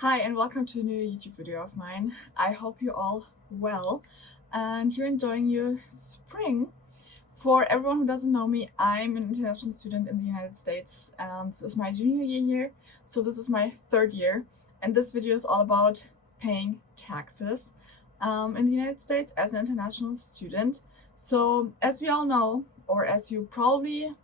Hi and welcome to a new YouTube video of mine. I hope you're all well and you're enjoying your spring. For everyone who doesn't know me, I'm an international student in the United States. This is my junior year here, so this is my third year, and this video is all about paying taxes in the United States as an international student. So as we all know, or as you probably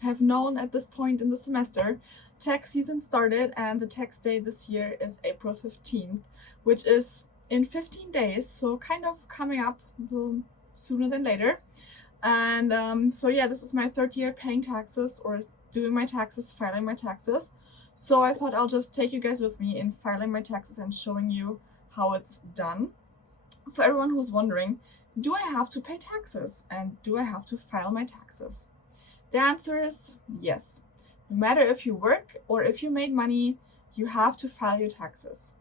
have known at this point in the semester, tax season started and the tax day this year is April 15th, which is in 15 days, so kind of coming up a little sooner than later. And so yeah, this is my third year paying taxes or doing my taxes, filing my taxes. So I thought I'll just take you guys with me in filing my taxes and showing you how it's done. For everyone who's wondering, do I have to pay taxes and do I have to file my taxes? The answer is yes. No matter if you work or if you made money, you have to file your taxes.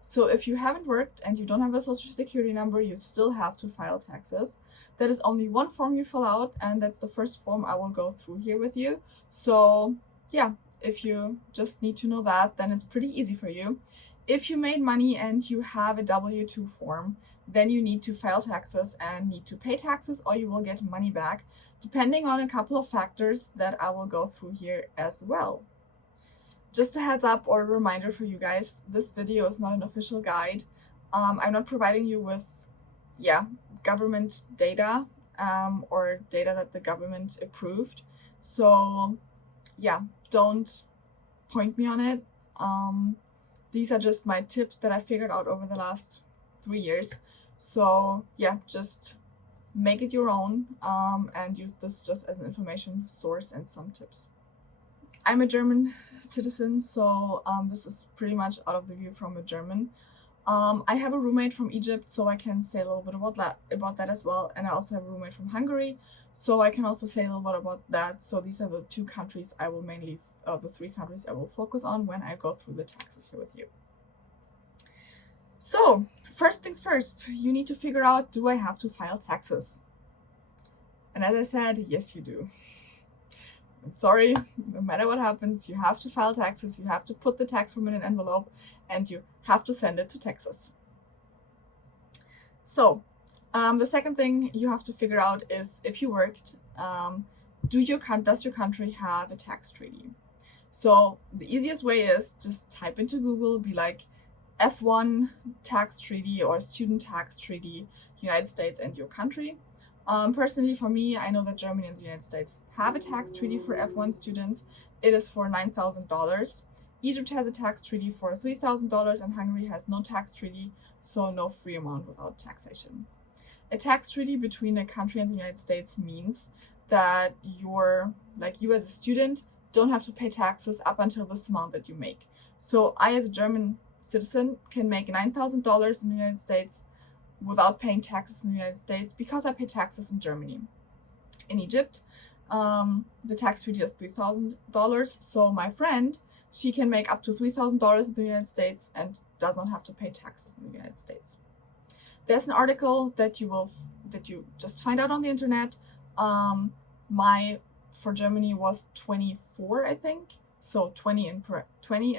So if you haven't worked and you don't have a social security number, you still have to file taxes. That is only one form you fill out, and that's the first form I will go through here with you. So yeah, if you just need to know that, then it's pretty easy for you. If you made money and you have a W-2 form, then you need to file taxes and need to pay taxes, or you will get money back, depending on a couple of factors that I will go through here as well. Just a heads up or a reminder for you guys, this video is not an official guide. I'm not providing you with, government data or data that the government approved. So yeah, don't point me on it. These are just my tips that I figured out over the last 3 years. So yeah, just make it your own and use this just as an information source and some tips. I'm a German citizen, so this is pretty much out of the view from a German. I have a roommate from Egypt, so I can say a little bit about that as well. And I also have a roommate from Hungary, so I can also say a little bit about that. So these are the two countries I will mainly, the three countries I will focus on when I go through the taxes here with you. So first things first, you need to figure out, do I have to file taxes? And as I said, yes, you do. I'm sorry, no matter what happens, you have to file taxes, you have to put the tax form in an envelope, and you have to send it to Texas. So the second thing you have to figure out is, if you worked, does your country have a tax treaty? So the easiest way is just type into Google, be like F1 tax treaty or student tax treaty, United States and your country. Personally, for me, I know that Germany and the United States have a tax treaty for F1 students. It is for $9,000. Egypt has a tax treaty for $3,000 and Hungary has no tax treaty, so no free amount without taxation. A tax treaty between a country and the United States means that you as a student don't have to pay taxes up until this amount that you make. So I, as a German citizen, can make $9,000 in the United States without paying taxes in the United States because I pay taxes in Germany. In Egypt, the tax treaty is $3,000. So my friend, she can make up to $3,000 in the United States and does not have to pay taxes in the United States. There's an article that you just find out on the internet. For Germany was 24, I think. So 20 and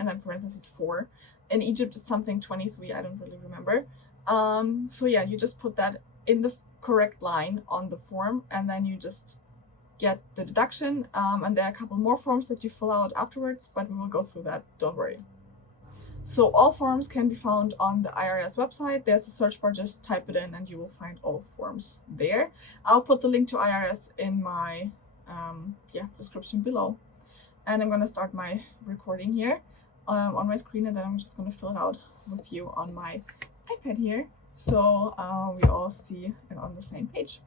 then parentheses 4. In Egypt, it's something 23. I don't really remember. So yeah, you just put that in the correct line on the form, and then you just get the deduction. And there are a couple more forms that you fill out afterwards, but we will go through that, don't worry. So all forms can be found on the IRS website. There's a search bar, just type it in and you will find all forms there. I'll put the link to IRS in my description below. And I'm gonna start my recording here on my screen, and then I'm just gonna fill it out with you on my iPad here, so we all see it on the same page.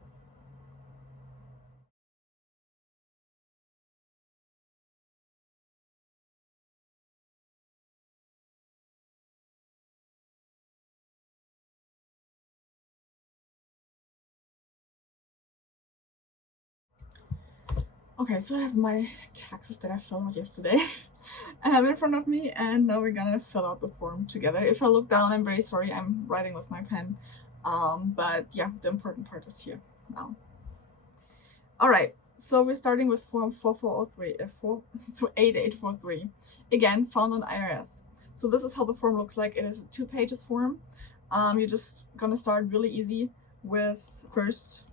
Okay, so I have my taxes that I filled out yesterday. I have it in front of me, and now we're gonna fill out the form together. If I look down, I'm very sorry, I'm writing with my pen. But yeah, the important part is here now. All right, so we're starting with form 8843, again, found on IRS. So this is how the form looks like. It is a 2 pages form. You're just gonna start really easy with first,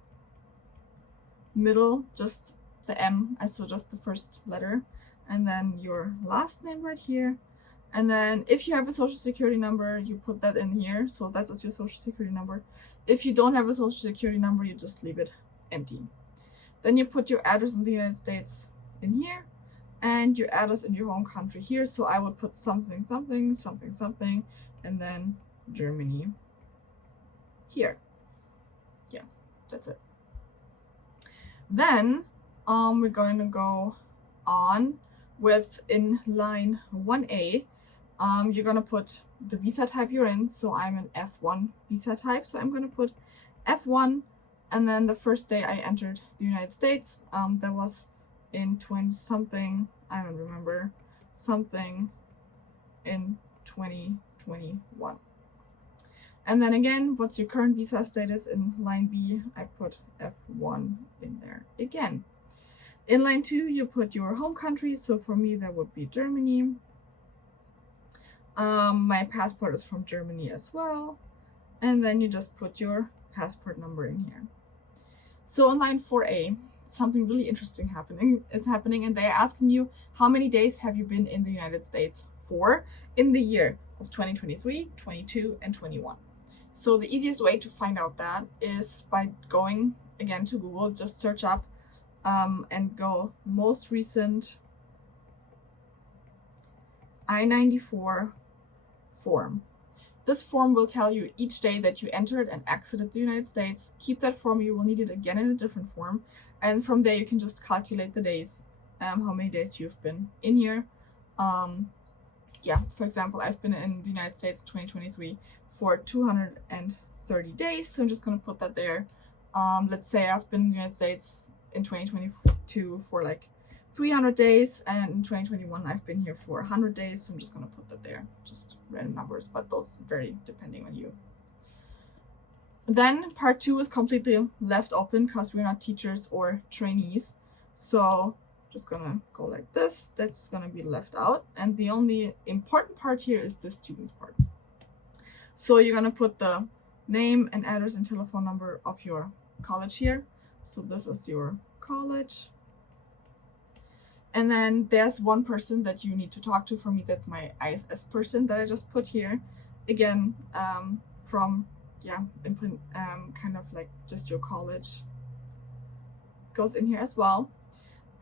middle, just the M, so just the first letter, and then your last name right here. And then if you have a social security number, you put that in here. So that is your social security number. If you don't have a social security number, you just leave it empty. Then you put your address in the United States in here, and your address in your home country here. So I would put something, something, something, something, and then Germany here. Yeah, that's it. Then we're going to go on with, in line 1A, you're going to put the visa type you're in. So I'm an F1 visa type. So I'm going to put F1. And then the first day I entered the United States, that was in 20 something, I don't remember, something in 2021. And then again, what's your current visa status? In line B, I put F1 in there again. In line 2, you put your home country. So for me, that would be Germany. My passport is from Germany as well. And then you just put your passport number in here. So in line 4A, something really interesting is happening, and they're asking you, how many days have you been in the United States for in the year of 2023, 22, and 21? So the easiest way to find out that is by going again to Google, just search up and go most recent I-94 form. This form will tell you each day that you entered and exited the United States. Keep that form, you will need it again in a different form. And from there you can just calculate the days, how many days you've been in here. Yeah, for example, I've been in the United States 2023 for 230 days. So I'm just gonna put that there. Let's say I've been in the United States in 2022 for like 300 days, and in 2021 I've been here for 100 days, so I'm just gonna put that there, just random numbers, but those vary depending on you. Then part 2 is completely left open because we're not teachers or trainees, so just gonna go like this. That's gonna be left out, and the only important part here is the students part. So you're gonna put the name and address and telephone number of your college here. So this is your college. And then there's one person that you need to talk to. For me, that's my ISS person that I just put here. Again, from, yeah, kind of like just your college goes in here as well.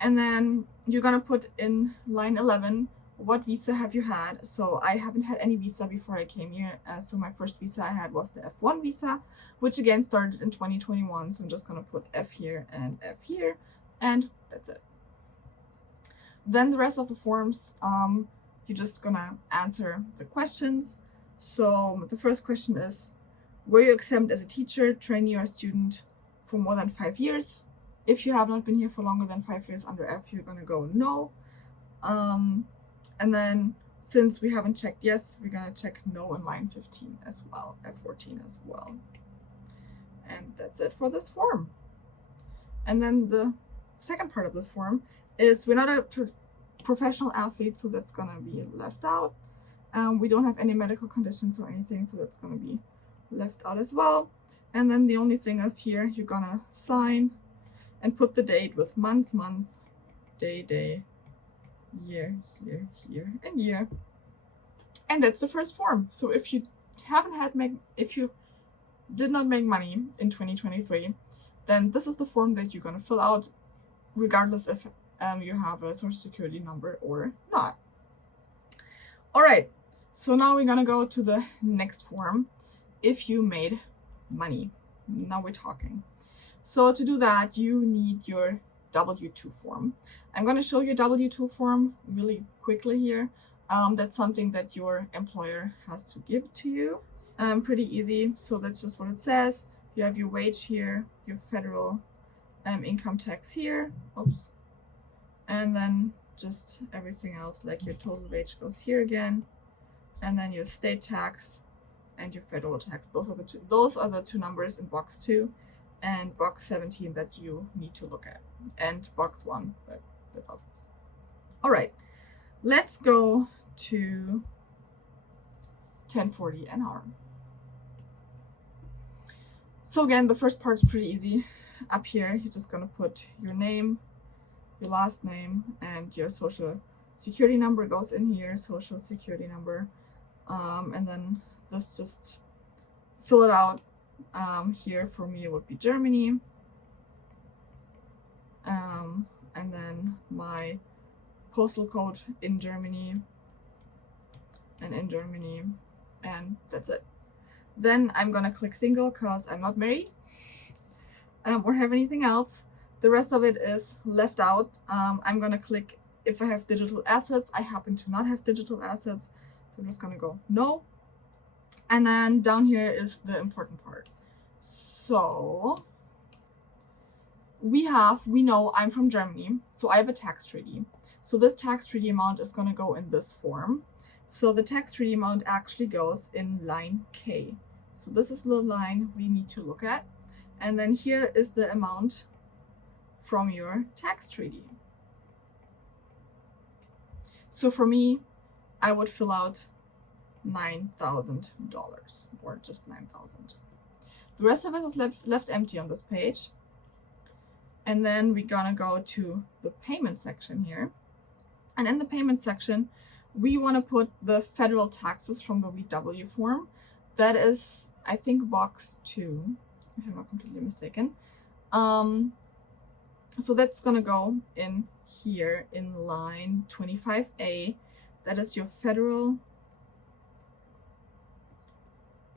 And then you're gonna put in line 11, what visa have you had? So I haven't had any visa before I came here. So my first visa I had was the F1 visa, which again started in 2021. So I'm just gonna put F here, and that's it. Then the rest of the forms, you're just gonna answer the questions. So the first question is, were you exempt as a teacher, trainee, or student for more than 5 years? If you have not been here for longer than 5 years under F, you're gonna go no. And then since we haven't checked yes, we're gonna check no in line 15 as well, F14 as well. And that's it for this form. And then the second part of this form is, we're not a professional athlete, so that's gonna be left out. We don't have any medical conditions or anything, so that's gonna be left out as well. And then the only thing is here, you're gonna sign and put the date with month, day, year, and year. And that's the first form. So if you if you did not make money in 2023, then this is the form that you're gonna fill out, regardless if you have a social security number or not. All right, so now we're gonna go to the next form. If you made money, now we're talking. So to do that, you need your W-2 form. I'm gonna show you W-2 form really quickly here. That's something that your employer has to give to you. Pretty easy, so that's just what it says. You have your wage here, your federal income tax here, oops. And then just everything else, like your total wage goes here again, and then your state tax and your federal tax. Those are the two numbers in box 2 and box 17 that you need to look at, and box 1, but that's obvious. All right, let's go to $10.40 an hour. So again, the first part's pretty easy. Up here, you're just gonna put your name, your last name, and your social security number goes in here, social security number. And then this, just fill it out. Here for me it would be Germany. And then my postal code in Germany and in Germany, and that's it. Then I'm gonna click single because I'm not married or have anything else. The rest of it is left out. I'm gonna click if I have digital assets. I happen to not have digital assets, so I'm just gonna go no. And then down here is the important part. So we know I'm from Germany, so I have a tax treaty. So this tax treaty amount is gonna go in this form. So the tax treaty amount actually goes in line K. So this is the line we need to look at. And then here is the amount from your tax treaty. So for me, I would fill out $9,000 or just 9,000. The rest of it is left empty on this page. And then we're gonna go to the payment section here. And in the payment section, we want to put the federal taxes from the VW form. That is, I think, box 2, if I'm not completely mistaken. So that's gonna go in here in line 25A. That is your federal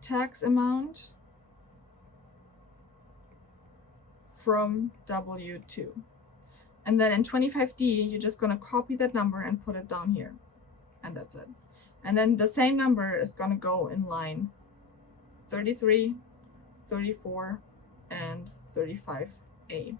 tax amount from W2. And then in 25D, you're just gonna copy that number and put it down here. And that's it. And then the same number is gonna go in line 33, 34, and 35A.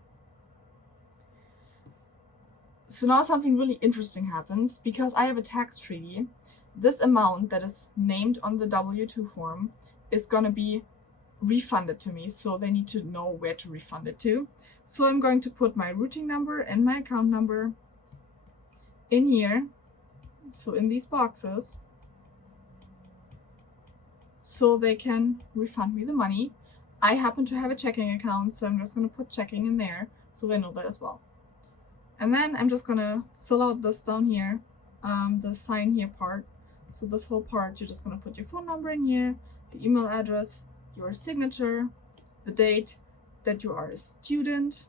So now something really interesting happens. Because I have a tax treaty, this amount that is named on the W2 form is gonna be refunded to me. So they need to know where to refund it to. So I'm going to put my routing number and my account number in here. So in these boxes, so they can refund me the money. I happen to have a checking account, so I'm just gonna put checking in there so they know that as well. And then I'm just gonna fill out this down here, the sign here part. So this whole part, you're just gonna put your phone number in here, the email address, your signature, the date that you are a student,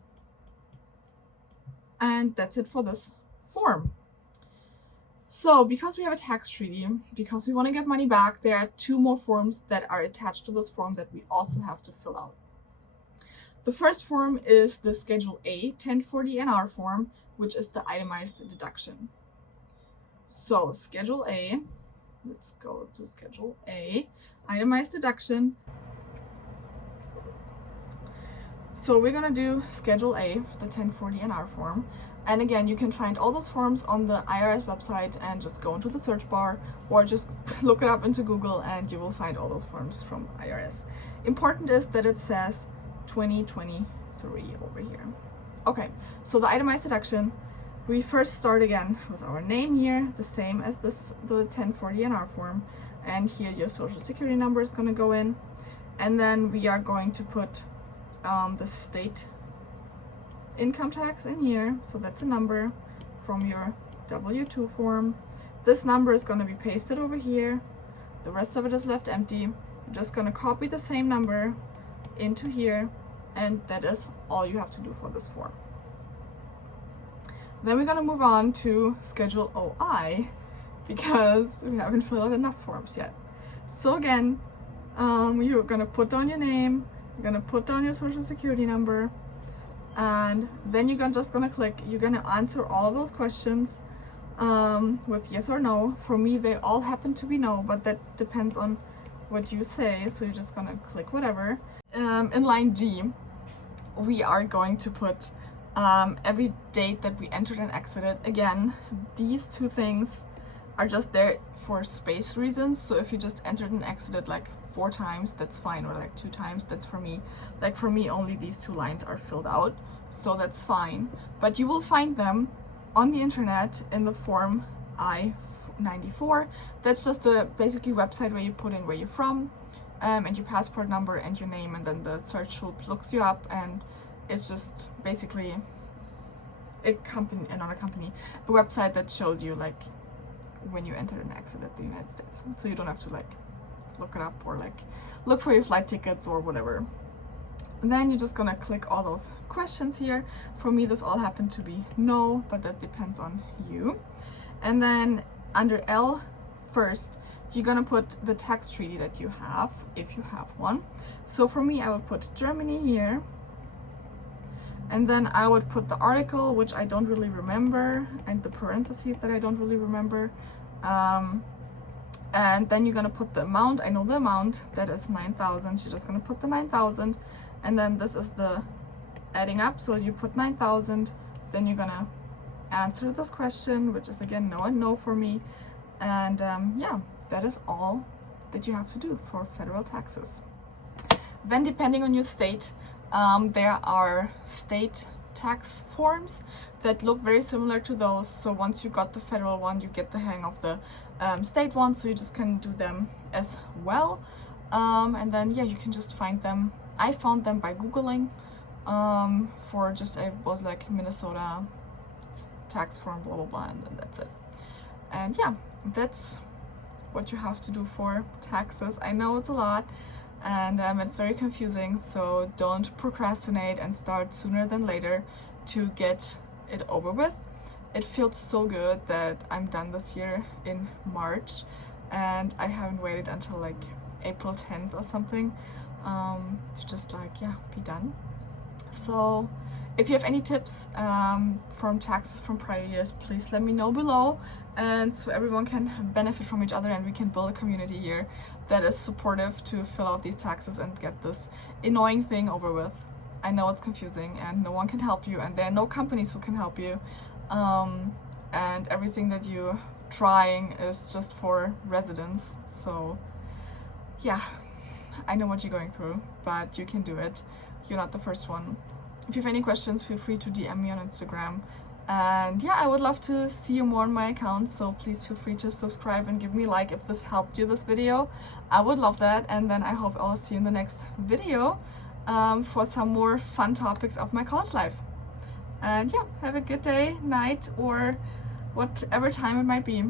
and that's it for this form. So because we have a tax treaty, because we want to get money back, there are 2 more forms that are attached to this form that we also have to fill out. The first form is the Schedule A 1040 NR form, which is the itemized deduction. So Schedule A, let's go to Schedule A, itemized deduction. So we're gonna do Schedule A, the 1040 NR form. And again, you can find all those forms on the IRS website and just go into the search bar or just look it up into Google and you will find all those forms from IRS. Important is that it says 2023 over here. Okay, so the itemized deduction, we first start again with our name here, the same as the 1040 NR form. And here your social security number is gonna go in. And then we are going to put the state income tax in here, so that's a number from your W2 form. This number is going to be pasted over here. The rest of it is left empty. You're just going to copy the same number into here, and that is all you have to do for this form. Then we're going to move on to Schedule OI because we haven't filled out enough forms yet. So again, you're going to put down your name, you're going to put down your social security number, and then you're just gonna click, you're gonna answer all those questions with yes or no. For me, they all happen to be no, but that depends on what you say, so you're just gonna click whatever. In line G, we are going to put every date that we entered and exited. Again, these 2 things are just there for space reasons, so if you just entered and exited like 4 times, that's fine, or like 2 times, that's for me. Like for me, only these 2 lines are filled out, so that's fine. But you will find them on the internet in the form I-94. That's just the basically website where you put in where you're from, and your passport number and your name, and then the search tool looks you up, and it's just basically a website that shows you like when you enter and exit at the United States. So you don't have to like look it up or like look for your flight tickets or whatever. And then you're just gonna click all those questions here. For me, this all happened to be no, but that depends on you. And then under L first, you're gonna put the tax treaty that you have, if you have one. So for me, I would put Germany here. And then I would put the article, which I don't really remember, and the parentheses that I don't really remember. And then you're gonna put the amount. I know the amount, that is 9,000. You're just gonna put the 9,000. And then this is the adding up. So you put 9,000, then you're gonna answer this question, which is again no and no for me. And yeah, that is all that you have to do for federal taxes. Then depending on your state, there are state tax forms that look very similar to those. So once you got the federal one, you get the hang of the state one, so you just can do them as well. And then yeah, you can just find them. I found them by Googling for just, it was like Minnesota tax form, blah blah blah, and then that's it. And yeah, that's what you have to do for taxes. I know it's a lot, and it's very confusing, so don't procrastinate and start sooner than later to get it over with. It feels so good that I'm done this year in March, and I haven't waited until like April 10th or something to just like, yeah, be done. So if you have any tips from taxes from prior years, please let me know below, and so everyone can benefit from each other and we can build a community here that is supportive to fill out these taxes and get this annoying thing over with. I know it's confusing and no one can help you, and there are no companies who can help you, and everything that you're trying is just for residents. So yeah, I know what you're going through, but you can do it. You're not the first one. If you have any questions, feel free to DM me on Instagram. And yeah, I would love to see you more on my account, so please feel free to subscribe and give me a like if this helped you, this video. I would love that. And then I hope I'll see you in the next video for some more fun topics of my college life. And yeah, have a good day, night, or whatever time it might be.